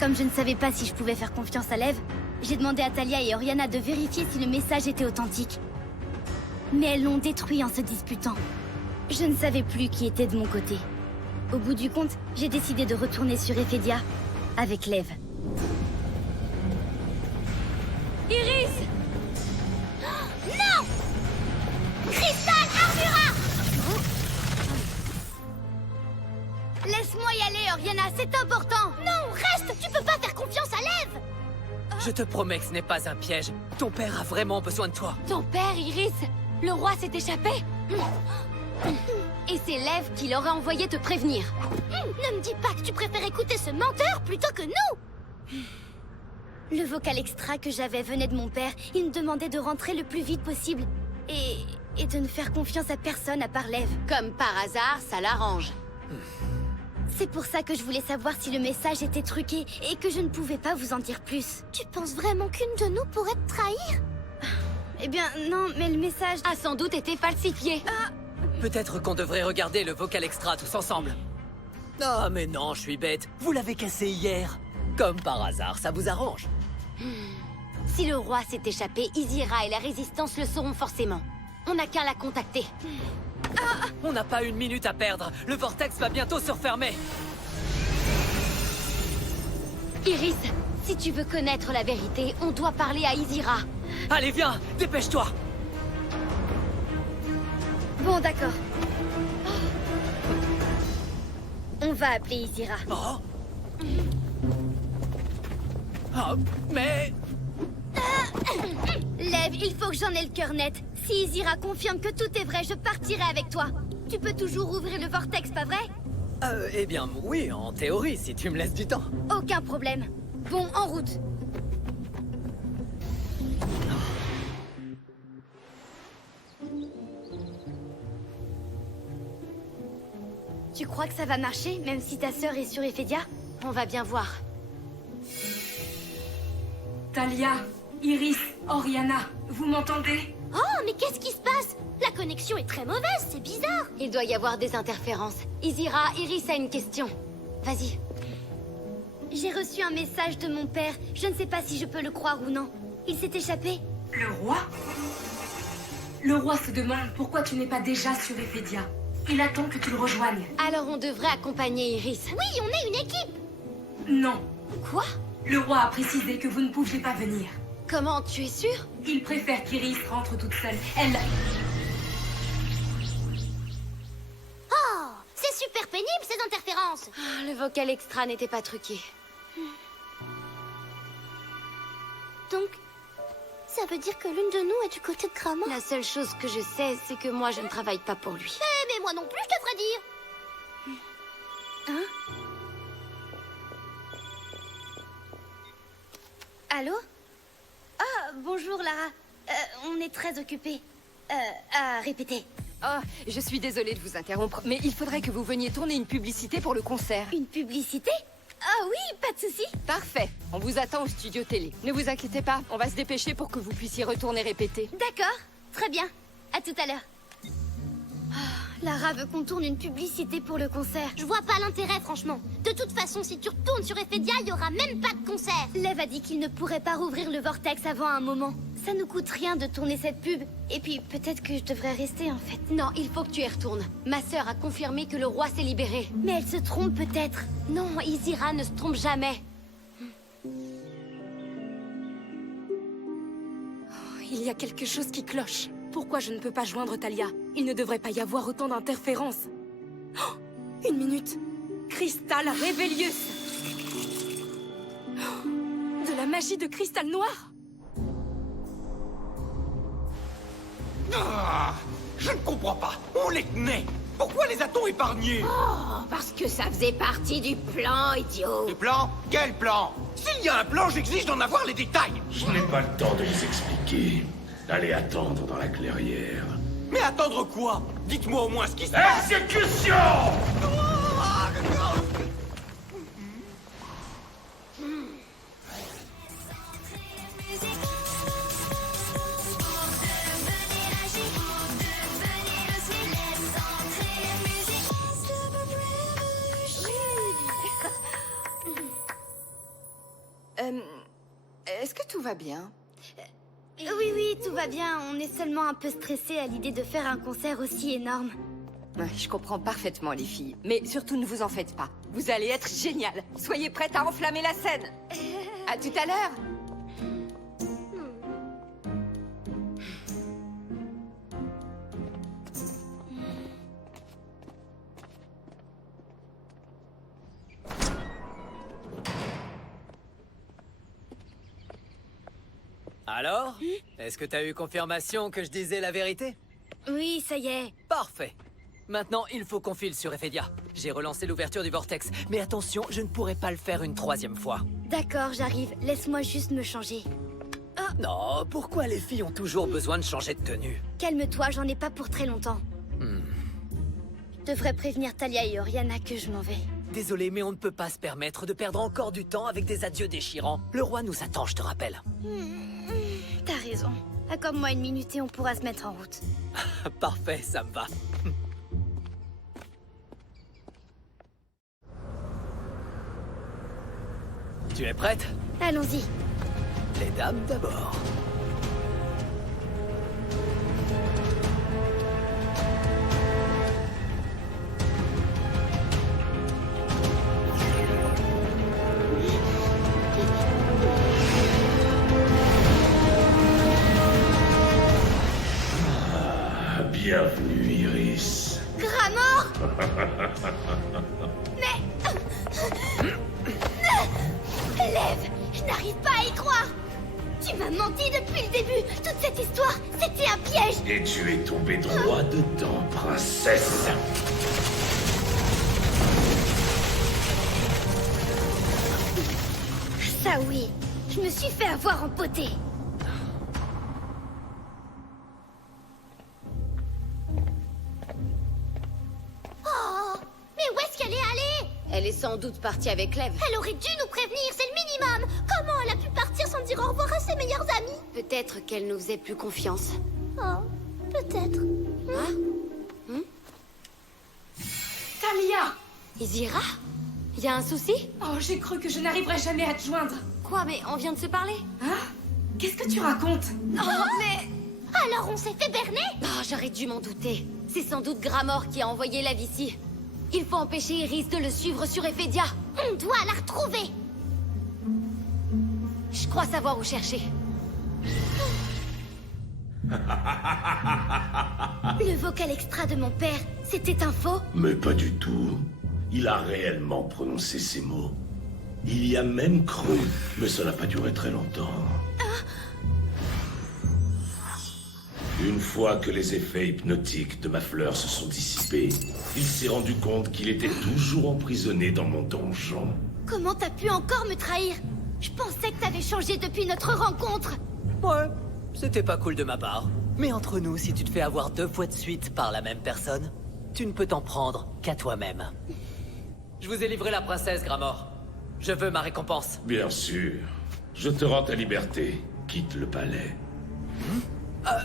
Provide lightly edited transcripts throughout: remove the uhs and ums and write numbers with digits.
Comme je ne savais pas si je pouvais faire confiance à Lev, j'ai demandé à Talia et Oriana de vérifier si le message était authentique. Mais elles l'ont détruit en se disputant. Je ne savais plus qui était de mon côté. Au bout du compte, j'ai décidé de retourner sur Ephedia avec Lev. Iris! Non! Crystal Armura! Laisse-moi y aller, Oriana, c'est important! Non, reste! Tu peux pas faire confiance à Lev! Je te promets que ce n'est pas un piège. Ton père a vraiment besoin de toi. Ton père, Iris! Le roi s'est échappé! Et c'est Lev qui l'aurait envoyé te prévenir. Ne me dis pas que tu préfères écouter ce menteur plutôt que nous! Le vocal extra que j'avais venait de mon père. Il me demandait de rentrer le plus vite possible. Et de ne faire confiance à personne à part Lev. Comme par hasard, ça l'arrange. C'est pour ça que je voulais savoir si le message était truqué et que je ne pouvais pas vous en dire plus. Tu penses vraiment qu'une de nous pourrait te trahir? Eh bien, non, mais le message... A sans doute été falsifié. Peut-être qu'on devrait regarder le vocal extra tous ensemble. Ah, mais non, je suis bête. Vous l'avez cassé hier. Comme par hasard, ça vous arrange. Si le roi s'est échappé, Izira et la résistance le sauront forcément. On n'a qu'à la contacter. On n'a pas une minute à perdre. Le vortex va bientôt se refermer. Iris, si tu veux connaître la vérité, on doit parler à Izira. Allez, viens, dépêche-toi. Bon, d'accord. On va appeler Izira. Oh. Oh, mais... Lev, il faut que j'en ai le cœur net. Si Izira confirme que tout est vrai, je partirai avec toi. Tu peux toujours ouvrir le vortex, pas vrai? Eh bien, oui, en théorie, si tu me laisses du temps. Aucun problème. Bon, en route. Tu crois que ça va marcher, même si ta sœur est sur Ephedia? On va bien voir. Talia, Iris, Oriana, vous m'entendez? Oh, mais qu'est-ce qui se passe? La connexion est très mauvaise, c'est bizarre. Il doit y avoir des interférences. Izira, Iris a une question. Vas-y. J'ai reçu un message de mon père. Je ne sais pas si je peux le croire ou non. Il s'est échappé. Le roi? Le roi se demande pourquoi tu n'es pas déjà sur Ephedia. Il attend que tu le rejoignes. Alors on devrait accompagner Iris. Oui, on est une équipe. Non. Quoi? Le roi a précisé que vous ne pouviez pas venir. Comment? Tu es sûre? Il préfère qu'Iris rentre toute seule. Elle... Oh, c'est super pénible ces interférences. Ah, le vocal extra n'était pas truqué. Donc, ça veut dire que l'une de nous est du côté de Grama? La seule chose que je sais, c'est que moi je ne travaille pas pour lui. Mais moi non plus, je te ferai dire. Hein? Allô? Ah, bonjour Lara. On est très occupés. À répéter. Oh, je suis désolée de vous interrompre, mais il faudrait que vous veniez tourner une publicité pour le concert. Une publicité? Ah oui, pas de souci. Parfait, on vous attend au studio télé. Ne vous inquiétez pas, on va se dépêcher pour que vous puissiez retourner répéter. D'accord, très bien. À tout à l'heure. Lara veut qu'on tourne une publicité pour le concert. Je vois pas l'intérêt, franchement. De toute façon, si tu retournes sur Ephedia, il y aura même pas de concert. Lev a dit qu'il ne pourrait pas rouvrir le vortex avant un moment. Ça nous coûte rien de tourner cette pub. Et puis, peut-être que je devrais rester, en fait. Non, il faut que tu y retournes. Ma sœur a confirmé que le roi s'est libéré. Mais elle se trompe peut-être. Non, Izira ne se trompe jamais. Il y a quelque chose qui cloche. Pourquoi je ne peux pas joindre Talia? Il ne devrait pas y avoir autant d'interférences. Oh, une minute. Cristal Revelius. Oh, de la magie de cristal noir. Ah, je ne comprends pas. On les tenait. Pourquoi les a-t-on épargnés? Parce que ça faisait partie du plan, idiot. Le plan? Quel plan? S'il y a un plan, j'exige d'en avoir les détails. Je n'ai pas le temps de vous expliquer. Allez attendre dans la clairière. Mais attendre quoi? Dites-moi au moins ce qui se passe. Exécution! Est-ce que tout va bien? Oui, oui, tout va bien. On est seulement un peu stressés à l'idée de faire un concert aussi énorme. Ouais, je comprends parfaitement, les filles. Mais surtout, ne vous en faites pas. Vous allez être génial. Soyez prêtes à enflammer la scène. À tout à l'heure. Alors? Est-ce que t'as eu confirmation que je disais la vérité? Oui, ça y est. Parfait. Maintenant, il faut qu'on file sur Ephedia. J'ai relancé l'ouverture du vortex, mais attention, je ne pourrai pas le faire une troisième fois. D'accord, j'arrive. Laisse-moi juste me changer. Non, pourquoi les filles ont toujours besoin de changer de tenue? Calme-toi, j'en ai pas pour très longtemps. Je devrais prévenir Talia et Oriana que je m'en vais. Désolé, mais on ne peut pas se permettre de perdre encore du temps avec des adieux déchirants. Le roi nous attend, je te rappelle. T'as raison. Accorde-moi une minute et on pourra se mettre en route. Parfait, ça me va. Tu es prête? Allons-y. Les dames d'abord. Bienvenue, Iris. Gramor! Élève, je n'arrive pas à y croire. Tu m'as menti depuis le début. Toute cette histoire, c'était un piège. Et tu es tombé droit dedans, princesse. Ça oui, je me suis fait avoir en potée. Oh, mais où est-ce qu'elle est allée? Elle est sans doute partie avec Clèves. Elle aurait dû nous prévenir, c'est le minimum. Comment elle a pu partir sans dire au revoir à ses meilleurs amis? Peut-être qu'elle nous faisait plus confiance. Oh, peut-être. Talia! Izira? Y a un souci? Oh, j'ai cru que je n'arriverais jamais à te joindre. Quoi, mais on vient de se parler? Hein? Qu'est-ce que tu racontes? Oh, mais... Alors on s'est fait berner? Oh, j'aurais dû m'en douter. C'est sans doute Gramor qui a envoyé Lève ici. Il faut empêcher Iris de le suivre sur Ephedia. On doit la retrouver. Je crois savoir où chercher. Le vocal extra de mon père, c'était un faux? Mais pas du tout. Il a réellement prononcé ces mots. Il y a même cru, mais ça n'a pas duré très longtemps. Une fois que les effets hypnotiques de ma fleur se sont dissipés, il s'est rendu compte qu'il était toujours emprisonné dans mon donjon. Comment t'as pu encore me trahir? Je pensais que t'avais changé depuis notre rencontre. Ouais, c'était pas cool de ma part. Mais entre nous, si tu te fais avoir 2 fois de suite par la même personne, tu ne peux t'en prendre qu'à toi-même. Je vous ai livré la princesse, Gramor. Je veux ma récompense. Bien sûr. Je te rends ta liberté. Quitte le palais.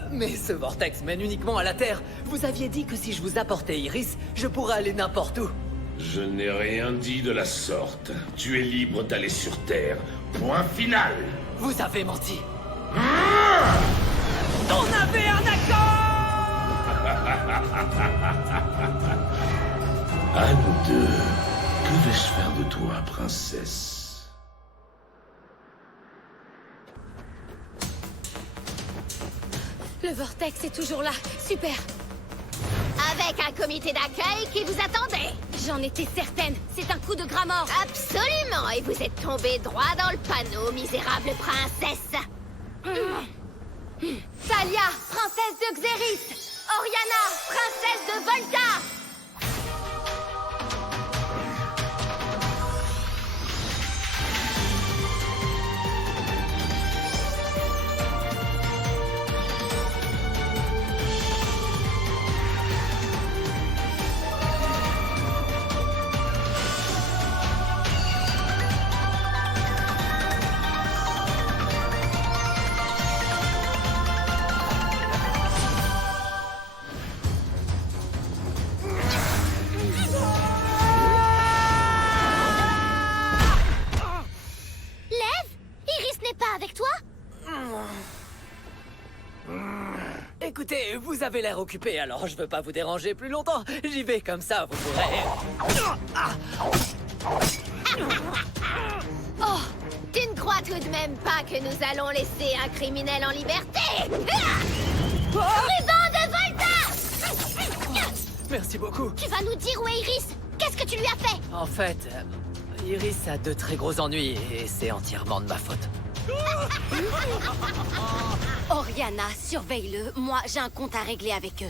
Mais ce vortex mène uniquement à la Terre. Vous aviez dit que si je vous apportais Iris, je pourrais aller n'importe où. Je n'ai rien dit de la sorte. Tu es libre d'aller sur Terre. Point final. Vous avez menti. On avait un accord. À nous deux. Que vais-je faire de toi, princesse? Le vortex est toujours là. Super. Avec un comité d'accueil qui vous attendait. J'en étais certaine. C'est un coup de Gramor. Absolument, et vous êtes tombé droit dans le panneau, misérable princesse. Talia, princesse de Xéris. Oriana, princesse de Volta. Écoutez, vous avez l'air occupé, alors je veux pas vous déranger plus longtemps. J'y vais comme ça, vous pourrez... Oh, tu ne crois tout de même pas que nous allons laisser un criminel en liberté? Ruban de Volta! Merci beaucoup. Tu vas nous dire où est Iris? Qu'est-ce que tu lui as fait? En fait, Iris a de très gros ennuis et c'est entièrement de ma faute. Oriana, surveille-le. Moi, j'ai un compte à régler avec eux.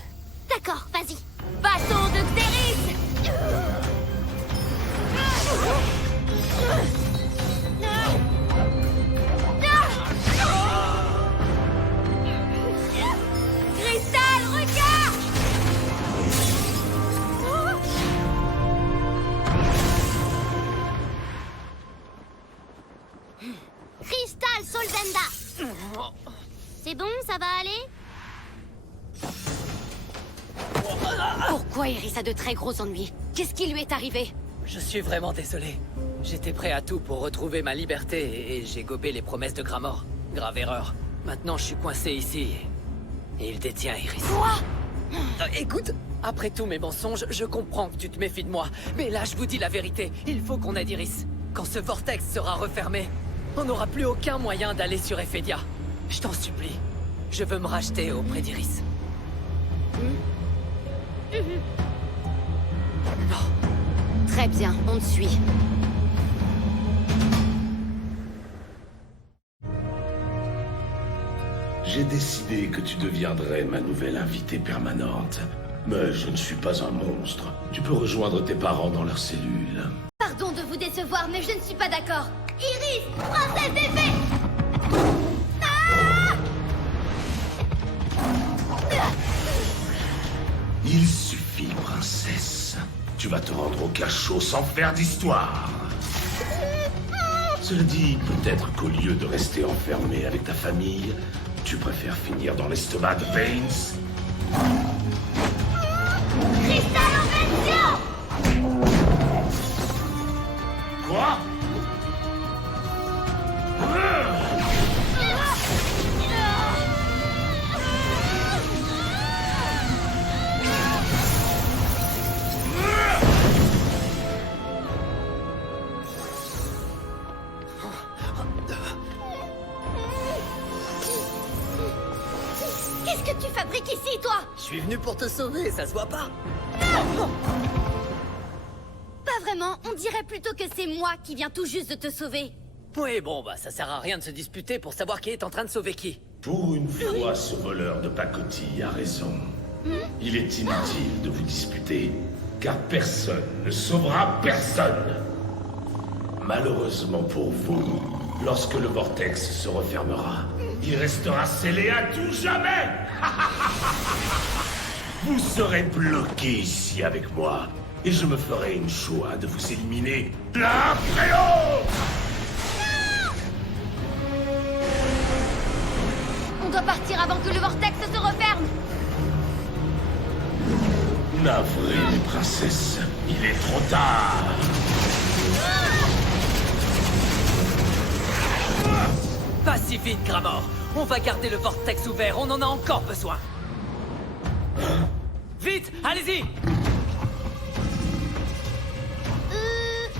D'accord, vas-y. Bâton de Xéris! Cristal, regarde! Crystal Solvenda. C'est bon, ça va aller? Pourquoi Iris a de très gros ennuis? Qu'est-ce qui lui est arrivé? Je suis vraiment désolé. J'étais prêt à tout pour retrouver ma liberté et j'ai gobé les promesses de Gramor. Grave erreur. Maintenant, je suis coincé ici. Et il détient Iris. Quoi? Écoute, après tous mes mensonges, je comprends que tu te méfies de moi. Mais là, je vous dis la vérité. Il faut qu'on aide Iris. Quand ce vortex sera refermé, on n'aura plus aucun moyen d'aller sur Ephedia. Je t'en supplie. Je veux me racheter auprès d'Iris. Très bien, on te suit. J'ai décidé que tu deviendrais ma nouvelle invitée permanente. Mais je ne suis pas un monstre. Tu peux rejoindre tes parents dans leur cellule. Pardon de vous décevoir, mais je ne suis pas d'accord. Iris, princesse des fées! Il suffit, princesse. Tu vas te rendre au cachot sans faire d'histoire. Cela dit, peut-être qu'au lieu de rester enfermé avec ta famille, tu préfères finir dans l'estomac de Baines. Cristal en version! Quoi? Qu'est-ce que tu fabriques ici, toi? Je suis venu pour te sauver, ça se voit pas? Pas vraiment, on dirait plutôt que c'est moi qui viens tout juste de te sauver. Oui, bon, bah ça sert à rien de se disputer pour savoir qui est en train de sauver qui. Pour une fois, ce voleur de pacotille a raison. Il est inutile de vous disputer, car personne ne sauvera personne. Malheureusement pour vous, lorsque le vortex se refermera, il restera scellé à tout jamais. Vous serez bloqués ici avec moi, et je me ferai une joie de vous éliminer l'un après l'autre. On doit partir avant que le vortex se referme. Navré, mes princesses, il est trop tard. Pas si vite, Gramor. On va garder le vortex ouvert, on en a encore besoin. Vite, allez-y!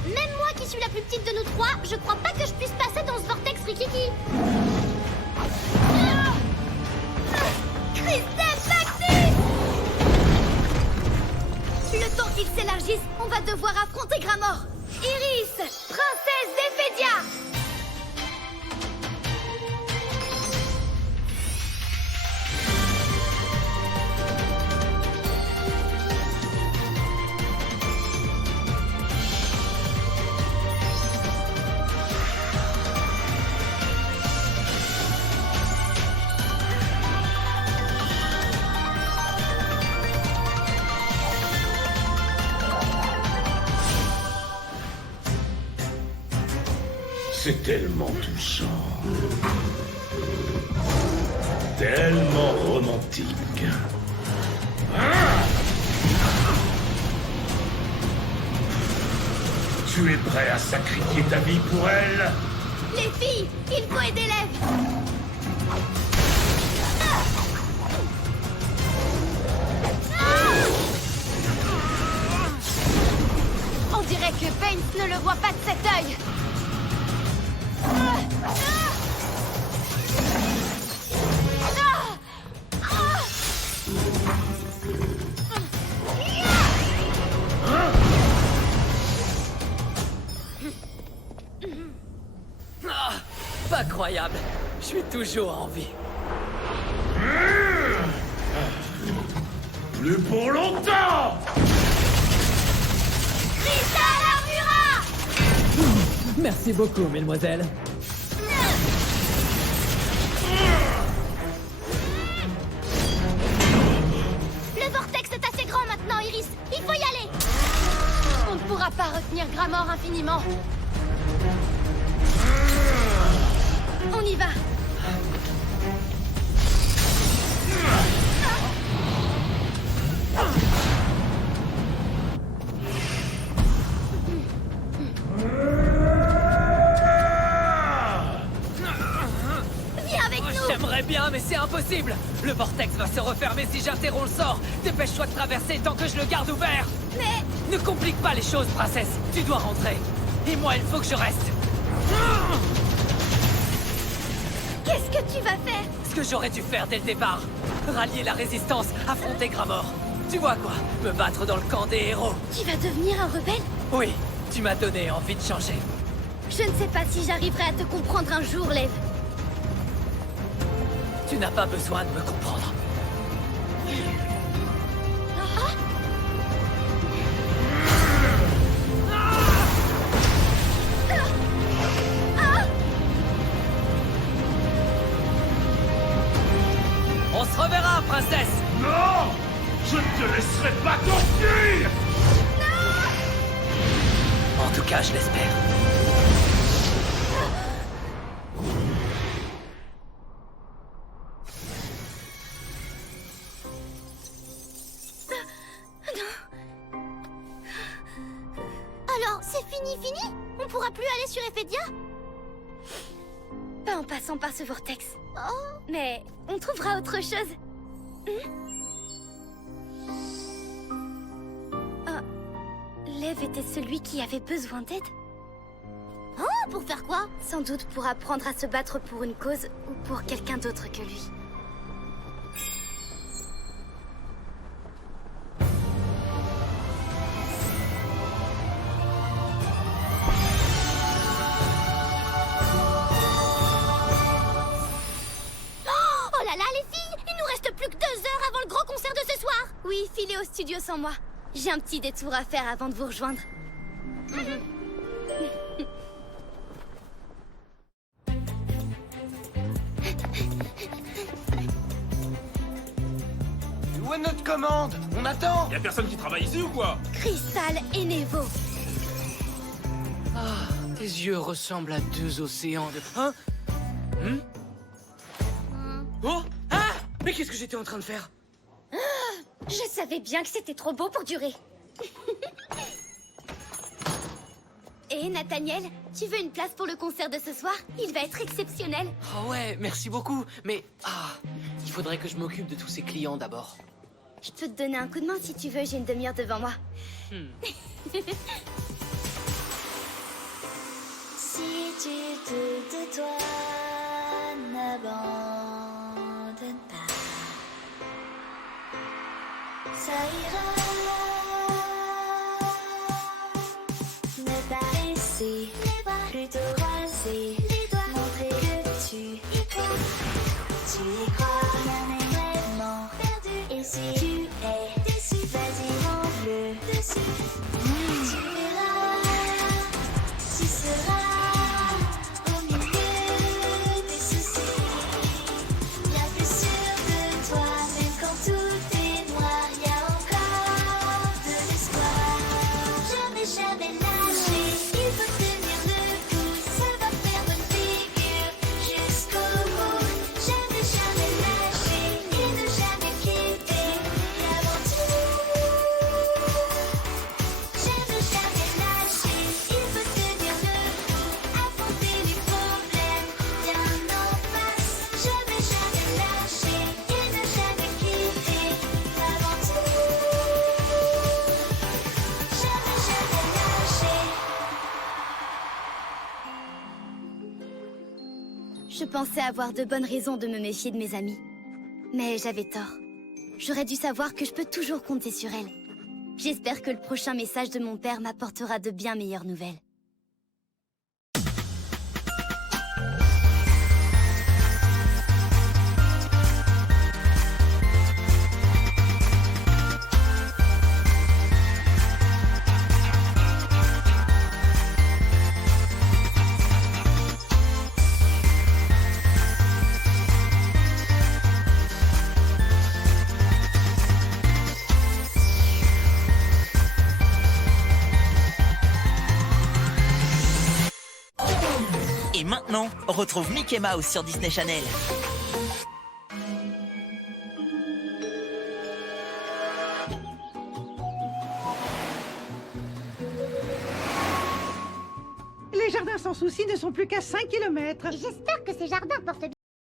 Même moi qui suis la plus petite de nous trois, je crois pas que je puisse passer dans ce vortex Rikiki. Cristal Factus! Le temps qu'il s'élargisse, on va devoir affronter Gramor. Iris, princesse d'Ephedia! C'est tellement touchant. Tellement romantique. Tu es prêt à sacrifier ta vie pour elle? Les filles, il faut aider l'Ève. dirait que Baines ne le voit pas de cet œil. Ah, pas croyable. Je suis toujours en vie. Plus pour longtemps! Cristal Armura! Merci beaucoup, mesdemoiselles. Le vortex est assez grand maintenant, Iris. Il faut y aller. On ne pourra pas retenir Gramor infiniment. On y va. Viens avec nous. J'aimerais bien, mais c'est impossible. Le vortex va se refermer si j'interromps le sort. Dépêche-toi de traverser tant que je le garde ouvert. Mais Ne complique pas les choses, princesse. Tu dois rentrer. Et moi, il faut que je reste. qu'est-ce que tu vas faire? Ce que j'aurais dû faire dès le départ. Rallier la résistance, affronter Gramor. Tu vois quoi? Me battre dans le camp des héros. Tu vas devenir un rebelle? Oui, tu m'as donné envie de changer. Je ne sais pas si j'arriverai à te comprendre un jour, Lev. Tu n'as pas besoin de me comprendre. On se reverra, princesse! Non! Je ne te laisserai pas t'enfuir! En tout cas, je l'espère. Alors, c'est fini? On pourra plus aller sur Ephédia? Pas en passant par ce vortex. Oh. Mais on trouvera autre chose. Lev était celui qui avait besoin d'aide. Oh, pour faire quoi? Sans doute pour apprendre à se battre pour une cause ou pour quelqu'un d'autre que lui. Oh là là, les filles! Il nous reste plus que 2 heures avant le gros concert de ce soir! Oui, filez au studio sans moi. J'ai un petit détour à faire avant de vous rejoindre. Où est notre commande? On attend. Y'a personne qui travaille ici ou quoi? Cristal et Nevo. Ah, tes yeux ressemblent à 2 océans de... Hein? Oh! Ah! Mais qu'est-ce que j'étais en train de faire? Je savais bien que c'était trop beau pour durer. Et Nathaniel, tu veux une place pour le concert de ce soir? Il va être exceptionnel. Oh ouais, merci beaucoup. Mais... il faudrait que je m'occupe de tous ces clients d'abord. Je peux te donner un coup de main si tu veux, j'ai une demi-heure devant moi. Si tu doutes de toi, n'abandonne pas. Ça ira. Ne pas baisser les bras, plutôt croiser les doigts. Montrer que tu y crois. Tu y crois, rien n'est vraiment perdu. Et si tu es déçu, vas-y, rends-le dessus. Tu verras, tu seras au milieu des soucis. Bien plus sûr de toi, même quand tout est noir, y a encore de l'espoir. Jamais, jamais lâcher, il faut tenir le coup, ça va faire bonne figure jusqu'au bout. Jamais, jamais lâcher et ne jamais quitter l'aventure. Je pensais avoir de bonnes raisons de me méfier de mes amis. Mais j'avais tort. J'aurais dû savoir que je peux toujours compter sur elle. J'espère que le prochain message de mon père m'apportera de bien meilleures nouvelles. Et maintenant, on retrouve Mickey Mouse sur Disney Channel. Les jardins sans souci ne sont plus qu'à 5 km. J'espère que ces jardins portent bien